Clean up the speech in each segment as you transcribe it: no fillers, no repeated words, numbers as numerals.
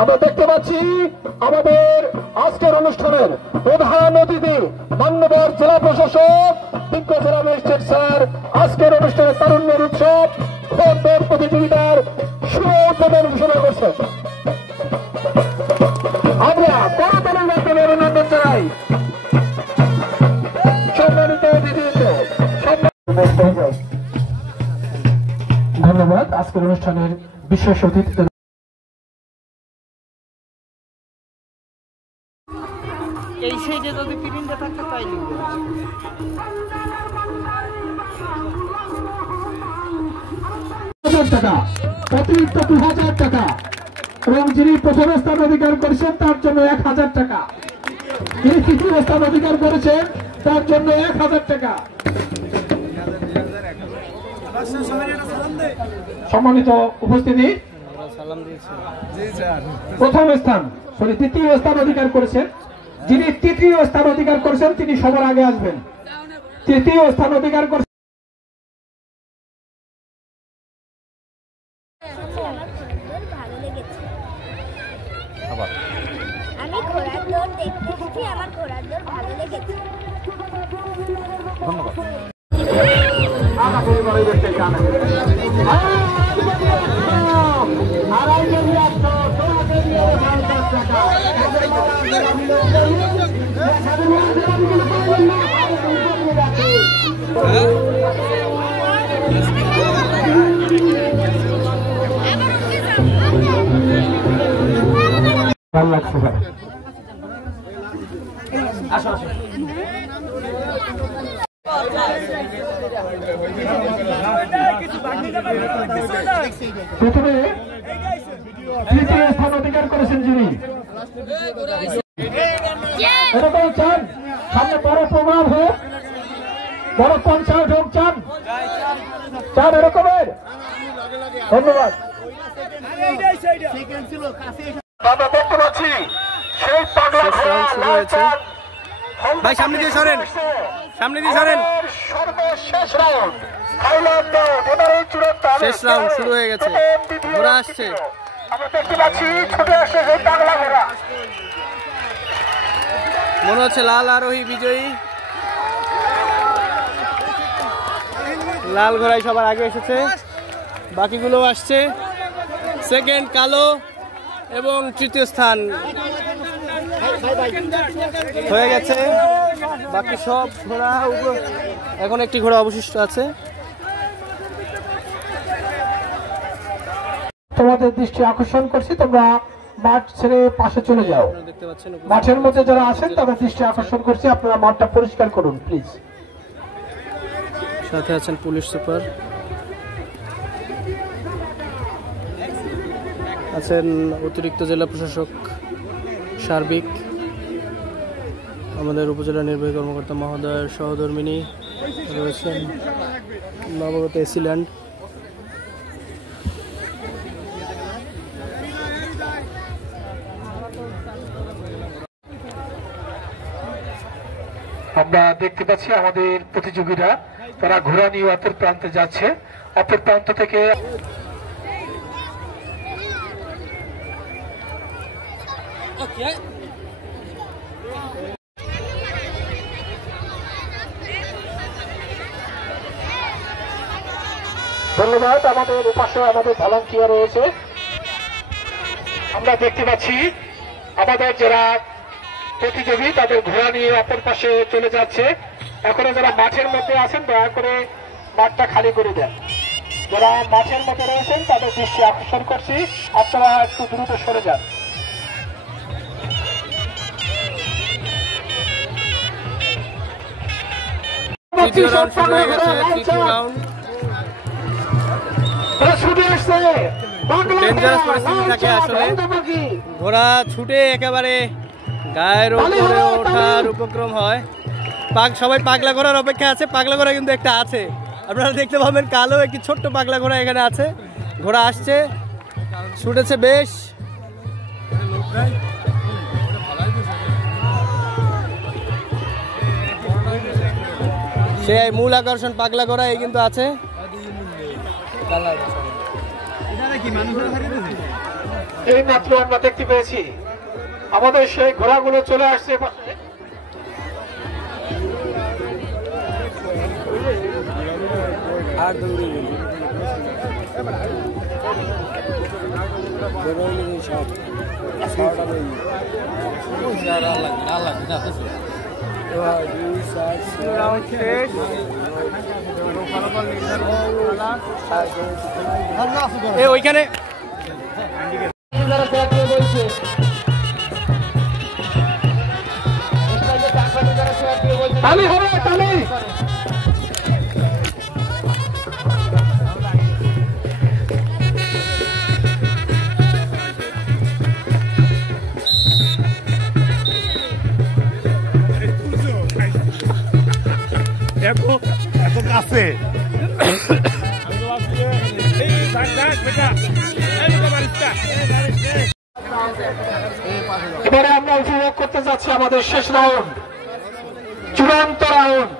আমরা দেখতে পাচ্ছি আমাদের আজকের অনুষ্ঠানের প্রধান অতিথি মান্যবর জেলা প্রশাসক বিজ্ঞ জেলা ম্যাজিস্ট্রেট স্যার আজকের অনুষ্ঠানের তারুণ্যের উৎসব খোদ প্রতিযোগিতার শুভ উদ্বোধন ঘোষণা করছেন। আমরা করতালির মাধ্যমে অভিনন্দন জানাই সম্মানিত অতিথিবৃন্দ। ধন্যবাদ আজকের অনুষ্ঠানের বিশেষ অতিথি। এই সাইডে যদি প্রিন্টটা থাকতো তাই লিখবে। টাকা অতিরিক্ত 2000 টাকা এবং যিনি প্রথম স্থান অধিকার করেছেন তার জন্য 1000 টাকা, যিনি তৃতীয় স্থান অধিকার করেছেন তার জন্য 1000 টাকা। সম্মানিত উপস্থিতি, প্রথম স্থান তৃতীয় স্থান অধিকার করেছেন, যিনি তৃতীয় স্থান অধিকার করেছেন তিনি সবার আগে আসবেন। তৃতীয় স্থান অধিকার করেছেন আমি ঘোড়ার দৌড় দেখতে এসেছি, আমার ঘোড়ার দৌড় ভালো লেগেছে। ভালো লাগছে ভাই। আসো আসো। প্রথমে তৃতীয় স্থান অধিকার করেছেন যিনি, এরকম চান সামনে বড় প্রোগ্রাম হোক, বড় কনসার্ট হোক, চান চান এরকমের। ধন্যবাদ। আমরা দেখতে পাচ্ছি সেই পাগলা ভাই সামনে দিয়ে সরেন, সামনে দিয়ে সরেন। সর্বশেষ রাউন্ড ফাইনাল রাউন্ড, এবারে চূড়ান্ত শেষ রাউন্ড শুরু হয়ে গেছে, ঘোড়া আসছে। আমরা দেখতে পাচ্ছি ছুটে আসছে সেই পাগলা ঘোড়া। মনে হচ্ছে লাল আরোহী বিজয়ী, লাল ঘোড়াই সবার আগে এসেছে, বাকিগুলো আসছে। সেকেন্ড কালো এবং তৃতীয় স্থান হয়ে গেছে, বাকি সব ঘোড়া এখন একটি ঘোড়া অবশিষ্ট আছে। তোমাদের দৃষ্টি আকর্ষণ করছি, তোমরা মাঠ ছেড়ে পাশে চলে যাও। দেখতে পাচ্ছেন মাঠের মধ্যে যারা আছেন তাদের দৃষ্টি আকর্ষণ করছি, আপনারা মাঠটা পরিষ্কার করুন প্লিজ। সাথে আছেন পুলিশ সুপার, আছেন অতিরিক্ত জেলা প্রশাসক সার্বিক, আমাদের উপজেলা নির্বাহী কর্মকর্তা মহোদয়ের সহধর্মিনী রয়েছেন, নবাগত এসিল্যান্ড। আমরা দেখতে পাচ্ছি আমাদের প্রতিযোগীরা তারা ঘোড়া নিয়ে অপর প্রান্তে যাচ্ছে, অপর প্রান্ত থেকে ধন্যবাদ। আমাদের উপাসে আমাদের ভলান্টিয়ার রয়েছে। আমরা দেখতে পাচ্ছি আমাদের যারা প্রতিযোগী তাদের ঘোড়া নিয়ে অপর পাশে চলে যাচ্ছে। এখনো যারা মাঠের মধ্যে আছেন দয়া করে মাঠটা খালি করে দেন। যারা মাঠের মধ্যে রয়েছেন তাদের দৃষ্টি আকর্ষণ করছি, আপনারা একটু দ্রুত সরে যান। তৃতীয় রাউন্ড শুরু হয়ে গেছে, তৃতীয় রাউন্ড। ডেঞ্জারাস পরিস্থিতি থাকে আসলে, ঘোড়া ছুটে একেবারে গায়ের উপরে ওঠার উপক্রম হয়। সবাই পাগলা ঘোড়ার অপেক্ষা আছে, পাগলা ঘোড়া কিন্তু একটা আছে, আপনারা দেখতে পাবেন কালো একটি ছোট্ট পাগলা ঘোড়া এখানে আছে। ঘোড়া আসছে, ছুটেছে বেশ, সেই মূল আকর্ষণ পাগলা ঘোড়া এই কিন্তু আছে। এই মাত্র আমরা দেখতে পেয়েছি আমাদের সেই ঘোড়াগুলো চলে আসছে পাশে। ওইখানে তালি হবে, তালি। এত কাছে এবারে আমরা উপভোগ করতে যাচ্ছি আমাদের শেষ রাউন্ড, চূড়ান্ত রাউন্ড।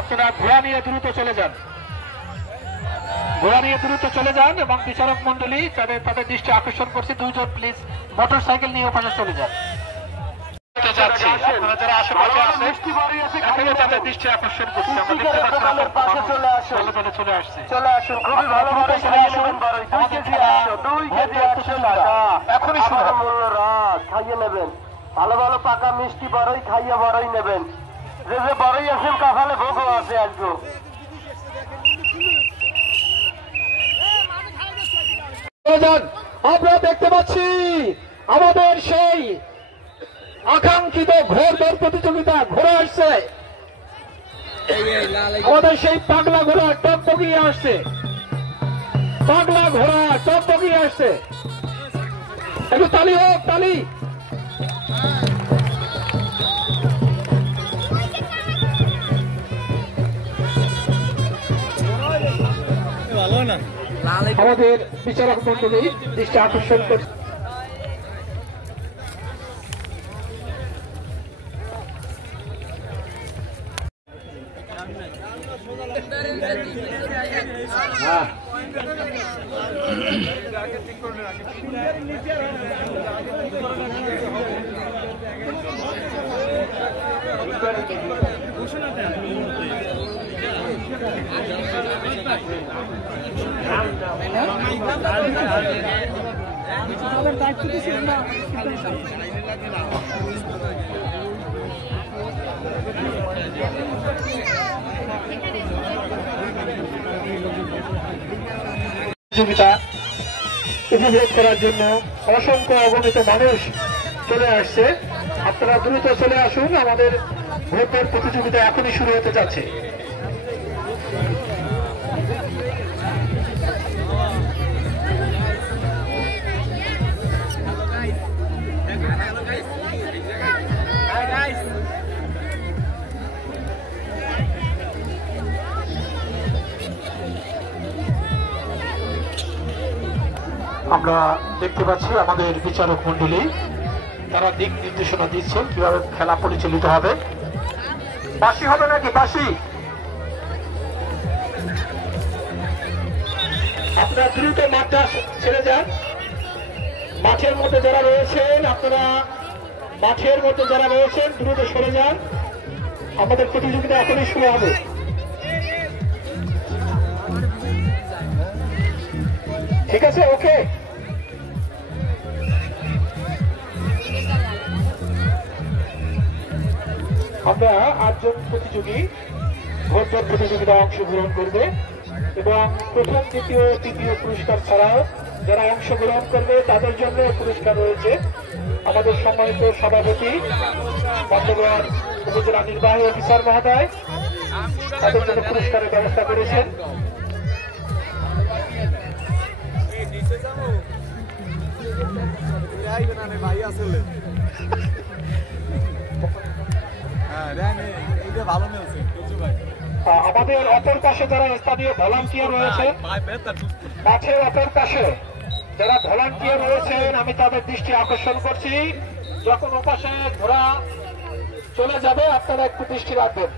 আপনারা ঘোড়া নিয়ে দ্রুত চলে যান, ঘোড়া নিয়ে দ্রুত চলে যান এবং বিচারক মন্ডলী তাদের দৃষ্টি আকর্ষণ করছে, দুজন প্লিজ মোটর সাইকেল নিয়ে ওখানে চলে যান। আপনারা যারা আশেপাশে আছে এখনো তাদের দৃষ্টি আকর্ষণ করছে, আমরা দেখতে পাচ্ছি চলে আসছে। চলে আসুন, খুবই ভালোভাবে চলে আসুন। এখনই শুরু খাইয়ে নেবেন, ভালো ভালো পাকা মিষ্টি বড়ই খাইয়ে বড়ই নেবেন, যে যে বড়ই আছেন কাফালে ভোগও আছে আজকে। আমরা দেখতে পাচ্ছি আমাদের সেই আকাঙ্ক্ষিত ঘোড় দৌড় প্রতিযোগিতা ঘোড়া আসছে, আমাদের সেই পাগলা ঘোড়া টকটকিয়ে আসছে, পাগলা ঘোড়া টকটকিয়ে আসছে। একটু তালি হোক, তালি। আমাদের বিচারক মন্ডলী দৃষ্টি আকর্ষণ করছে। প্রতিযোগিতা উপভোগ করার জন্য অসংখ্য অগণিত মানুষ চলে আসছে, আপনারা দ্রুত চলে আসুন, আমাদের ভোটের প্রতিযোগিতা এখনই শুরু হতে যাচ্ছে। আমরা দেখতে পাচ্ছি আমাদের বিচারক মন্ডলী তারা দিক নির্দেশনা দিচ্ছেন কিভাবে খেলা পরিচালিত হবে। বাঁশি হবে নাকি বাঁশি? আপনারা দ্রুত মাঠটা ছেড়ে যান, মাঠের মধ্যে যারা রয়েছেন আপনারা মাঠের মধ্যে যারা রয়েছেন দ্রুত সরে যান, আমাদের প্রতিযোগিতা এখনই শুরু হবে। ঠিক আছে, ওকে। আমরা 8 জন প্রতিযোগী ভোটদান প্রতিযোগিতায় অংশগ্রহণ করবে এবং প্রথম, দ্বিতীয়, তৃতীয় পুরস্কার ছাড়াও যারা অংশগ্রহণ করবে তাদের জন্য পুরস্কার রয়েছে। আমাদের সম্মানিত সভাপতি বন্ধগড় উপজেলা নির্বাহী অফিসার মহোদয় তাদের জন্য পুরস্কারের ব্যবস্থা করেছেন। আমাদের অপর পাশে যারা স্থানীয় ভলান্টিয়ার রয়েছে, মাঠের অপর পাশে যারা ভলান্টিয়ার রয়েছেন, আমি তাদের দৃষ্টি আকর্ষণ করছি, যখন ওপাশে ঘোড়া চলে যাবে আপনারা একটু দৃষ্টি রাখবেন।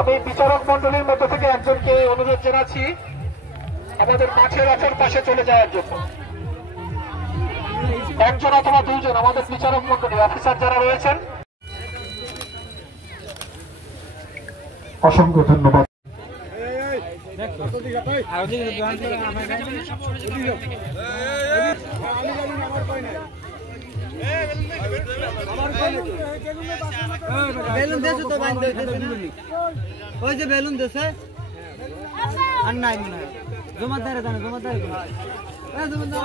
আমি বিচারক মন্ডলীর মধ্য থেকে একজনকে অনুরোধ জানাচ্ছি আমাদের মাঠের অপর পাশে চলে যাওয়ার জন্য। একজন অথবা দুইজন আমাদের বিচারক মন্ডলী অফিসার যারা রয়েছেন, অসংখ্য ধন্যবাদ। বেলুন দেছো তো ওই যে বেলুন দেছে আর নাই মনে হয় জমাদারে জানে জমাদারে বেলুন না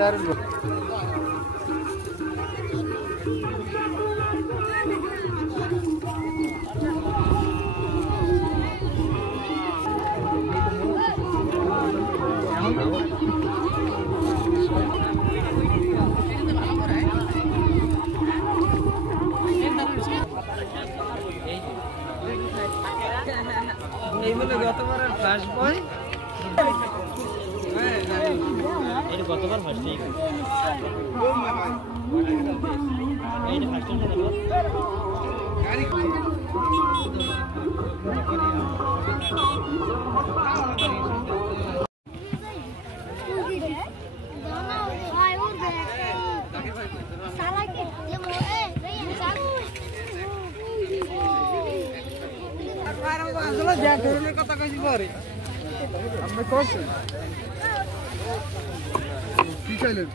দারুণ এই বলে গতবারের ফার্স্ট বয় এটা গতবার ফার্স্ট এই ফার্স্ট গাড়ি কথা কইছি পরে আমরা করছি কি চাইলেন